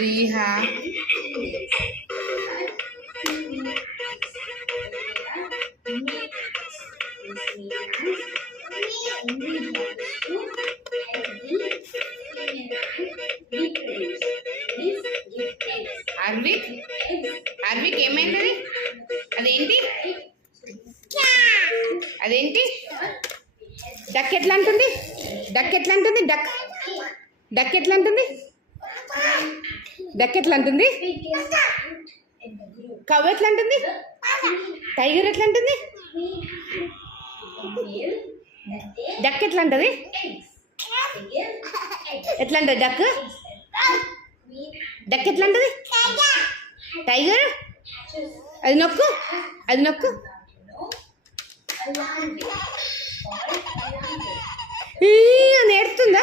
Riha. అర్విక్ అర్విక్ ఏమైంది? అదేంటి అదేంటి డక్ ఎట్లా అంటుంది? డక్ ఎట్లా అంటుంది? డక్ డక్ ఎట్లా అంటుంది? డక్ ఎట్లా అంటుంది? కవ్వ ఎట్లా అంటుంది? టైగర్ ఎట్లా అంటుంది? డక్ ఎట్లా అంటది? ఎట్లా అంటది డక్? డక్ ఎట్లా అంటది? టైగర్ అది నొక్కు, అది నొక్కు. నేర్తుందా?